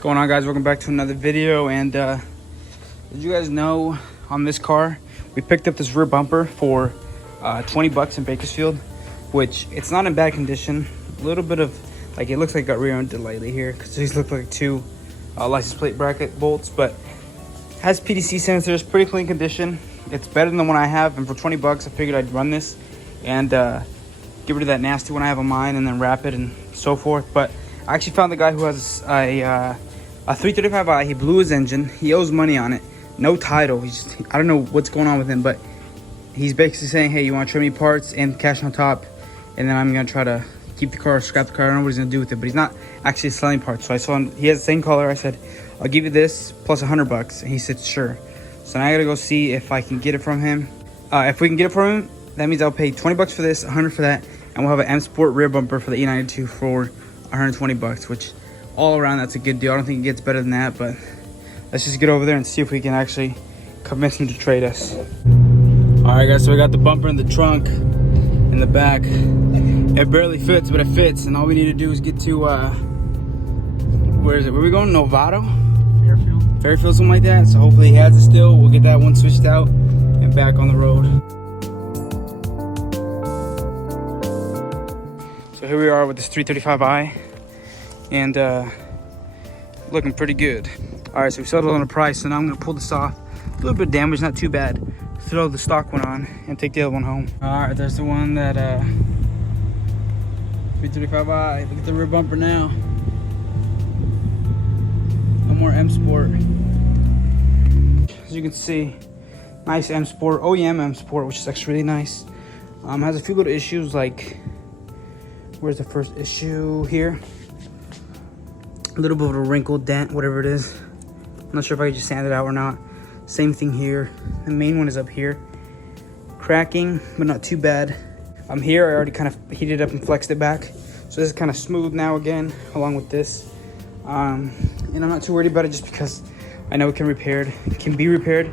What's going on, guys? Welcome back to another video. And did you guys know on this car we picked up this rear bumper for 20 bucks in Bakersfield, which it's not in bad condition. A little bit of like, it looks like it got rear-ended lately here because these look like two license plate bracket bolts, but has PDC sensors, pretty clean condition. It's better than the one I have, and for 20 bucks I figured I'd run this and get rid of that nasty one I have on mine and then wrap it and so forth. But I actually found the guy who has a 335i. He blew his engine. He owes money on it. No title. He's just, I don't know what's going on with him, but he's basically saying, hey, you want to trim me parts and cash on top, and then I'm going to try to keep the car, scrap the car. I don't know what he's going to do with it, but he's not actually selling parts. So I saw him. He has the same color. I said, I'll give you this plus 100 bucks. And he said, sure. So now I got to go see if I can get it from him. If we can get it from him, that means I'll pay 20 bucks for this, 100 for that, and we'll have an M Sport rear bumper for the E92 for 120 bucks, which all around that's a good deal. I don't think it gets better than that, but let's just get over there and see if we can actually convince him to trade us. All right, guys, so we got the bumper in the trunk in the back. It barely fits, but it fits, and all we need to do is get to where is it? Where are we going? Novato? Fairfield, something like that. So hopefully he has it still. We'll get that one switched out and back on the road. So here we are with this 335i, and looking pretty good. All right, so we settled on a price, so now I'm gonna pull this off. A little bit of damage, not too bad. Throw the stock one on and take the other one home. All right, there's the one that 335i. Look at the rear bumper now. No more M Sport. As you can see, nice M Sport, OEM M Sport, which is actually really nice. Has a few little issues, like, where's the first issue? Here. A little bit of a wrinkle, dent, whatever it is. I'm not sure if I could just sand it out or not. Same thing here. The main one is up here. Cracking, but not too bad. I'm here, I already kind of heated up and flexed it back. So this is kind of smooth now again, along with this. And I'm not too worried about it just because I know it can be repaired.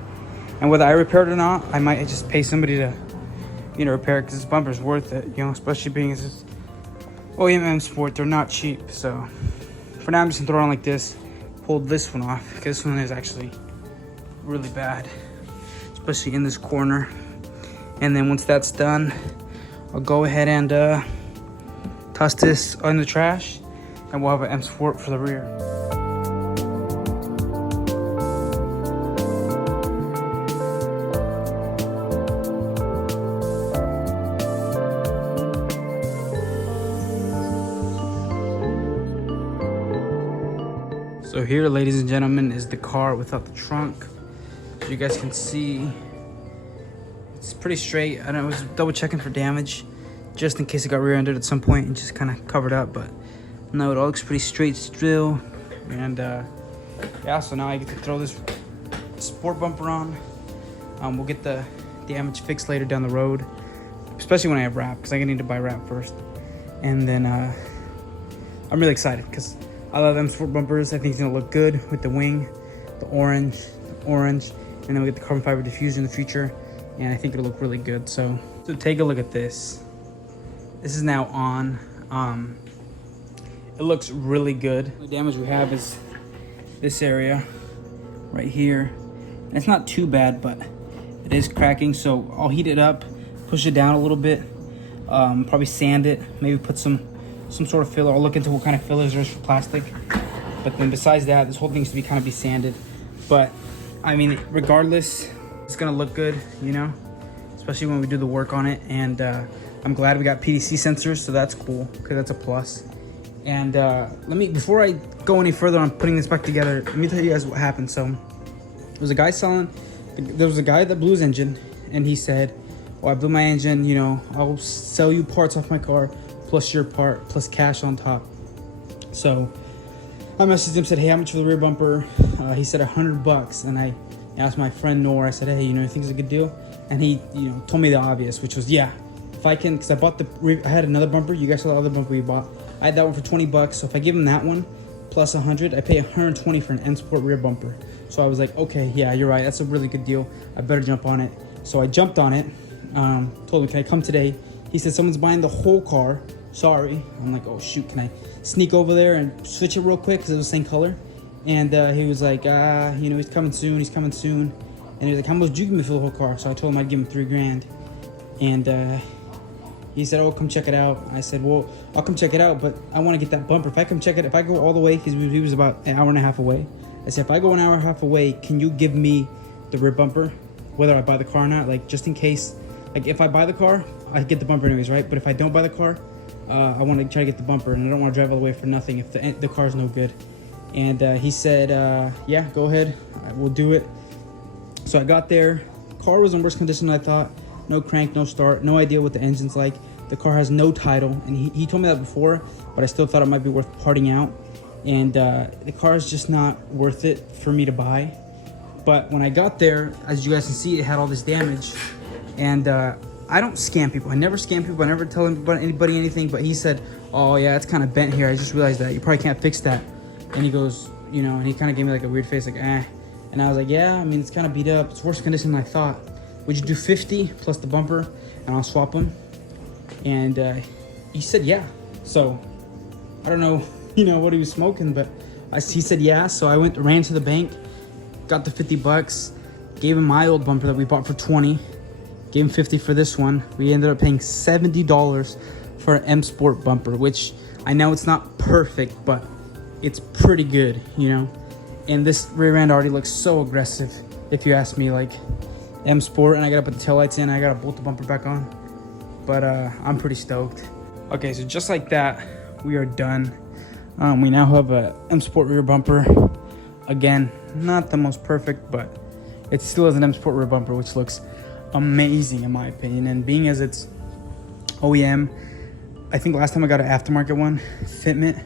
And whether I repair it or not, I might just pay somebody to, repair it, because this bumper's worth it, especially being as this OEM M Sport. They're not cheap. So for now, I'm just gonna throw it on like this, pull this one off, because this one is actually really bad, especially in this corner. And then once that's done, I'll go ahead and toss this in the trash, and we'll have an M Sport for the rear. So here, ladies and gentlemen, is the car without the trunk. As you guys can see, it's pretty straight. I was double checking for damage just in case it got rear-ended at some point and just kind of covered up, but no, it all looks pretty straight still. And yeah, so now I get to throw this sport bumper on. We'll get the damage fixed later down the road, especially when I have wrap, because I need to buy wrap first. And then I'm really excited because I love M Sport bumpers. I think it's gonna look good with the wing, the orange, and then we'll get the carbon fiber diffuser in the future, and I think it'll look really good. So take a look at this. This is now on. It looks really good. The damage we have is this area right here. And it's not too bad, but it is cracking. So I'll heat it up, push it down a little bit, probably sand it, maybe put some sort of filler. I'll look into what kind of fillers there is for plastic. But then besides that, this whole thing needs to be sanded. But I mean, regardless, it's gonna look good, especially when we do the work on it. And I'm glad we got PDC sensors, so that's cool, because that's a plus. And before I go any further on putting this back together, let me tell you guys what happened. So there was a guy that blew his engine, and he said, well, I blew my engine, I'll sell you parts off my car, plus your part, plus cash on top. So I messaged him, said, hey, how much for the rear bumper? He said 100 bucks. And I asked my friend Noor, I said, hey, you think it's a good deal? And he, told me the obvious, which was, yeah, if I can, because I had another bumper. You guys saw the other bumper we bought. I had that one for 20 bucks. So if I give him that one plus 100, I pay 120 for an M Sport rear bumper. So I was like, okay, yeah, you're right. That's a really good deal. I better jump on it. So I jumped on it. Told him, can I come today? He said, someone's buying the whole car. Sorry. I'm like, oh shoot, can I sneak over there and switch it real quick because it was the same color? And he was like, you know, he's coming soon, he's coming soon. And he was like, how much do you give me for the whole car? So I told him I'd give him $3,000. And he said, oh, come check it out. I said, well, I'll come check it out, but I want to get that bumper. If I come check it, if I go all the way, because he was about an hour and a half away. I said, if I go an hour and a half away, can you give me the rear bumper, whether I buy the car or not? Like, just in case, like if I buy the car, I get the bumper anyways, right? But if I don't buy the car, I want to try to get the bumper, and I don't want to drive all the way for nothing if the car's no good. And he said, yeah, go ahead, we'll do it. So I got there. Car was in worse condition than I thought. No crank, no start, no idea what the engine's like. The car has no title, and he told me that before, but I still thought it might be worth parting out. And the car is just not worth it for me to buy. But when I got there, as you guys can see, it had all this damage. And I don't scam people. I never scam people. I never tell anybody anything. But he said, oh yeah, it's kind of bent here. I just realized that. You probably can't fix that. And he goes, you know, and he kind of gave me like a weird face, like, eh. And I was like, yeah, I mean, it's kind of beat up. It's worse condition than I thought. Would you do 50 plus the bumper, and I'll swap them? And he said, yeah. So I don't know, you know, what he was smoking, but he said, yeah. So I ran to the bank, got the 50 bucks, gave him my old bumper that we bought for 20, gave him 50 for this one. We ended up paying $70 for an M Sport bumper, which I know it's not perfect, but it's pretty good, you know. And this rear end already looks so aggressive, if you ask me. Like, M Sport, and I gotta put the taillights in, I gotta bolt the bumper back on. But I'm pretty stoked. Okay, so just like that, we are done. We now have a M Sport rear bumper. Again, not the most perfect, but it still is an M Sport rear bumper, which looks amazing in my opinion. And being as it's OEM, I think last time I got an aftermarket one, fitment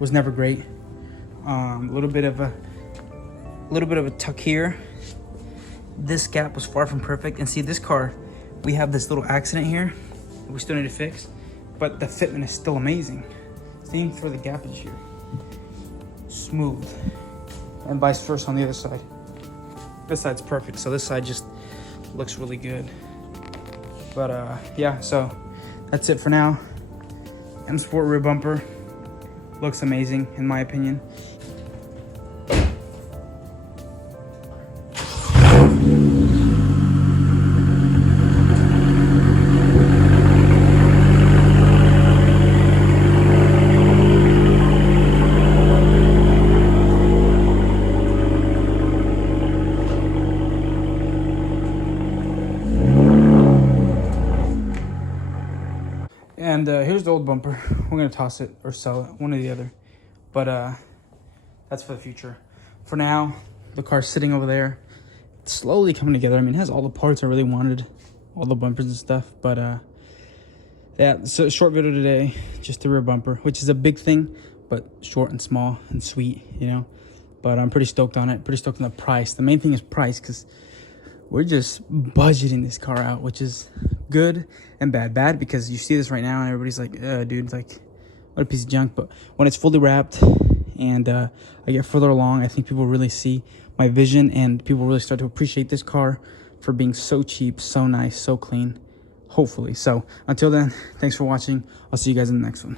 was never great. A little bit of a tuck here. This gap was far from perfect. And see, this car, we have this little accident here that we still need to fix, but the fitment is still amazing. See, through the gappage here, smooth, and vice versa on the other side. This side's perfect, so this side just looks really good. But yeah, so that's it for now. M Sport rear bumper looks amazing in my opinion. And here's the old bumper. We're gonna toss it or sell it, one or the other. But that's for the future. For now, the car's sitting over there. It's slowly coming together. I mean, it has all the parts I really wanted, all the bumpers and stuff. But yeah, so short video today, just the rear bumper, which is a big thing, but short and small and sweet, you know. But I'm pretty stoked on it, pretty stoked on the price. The main thing is price, because we're just budgeting this car out, which is good and bad. Bad because you see this right now and everybody's like, dude, like, what a piece of junk. But when it's fully wrapped and I get further along, I think people really see my vision, and people really start to appreciate this car for being so cheap, so nice, so clean, hopefully. So until then, thanks for watching. I'll see you guys in the next one.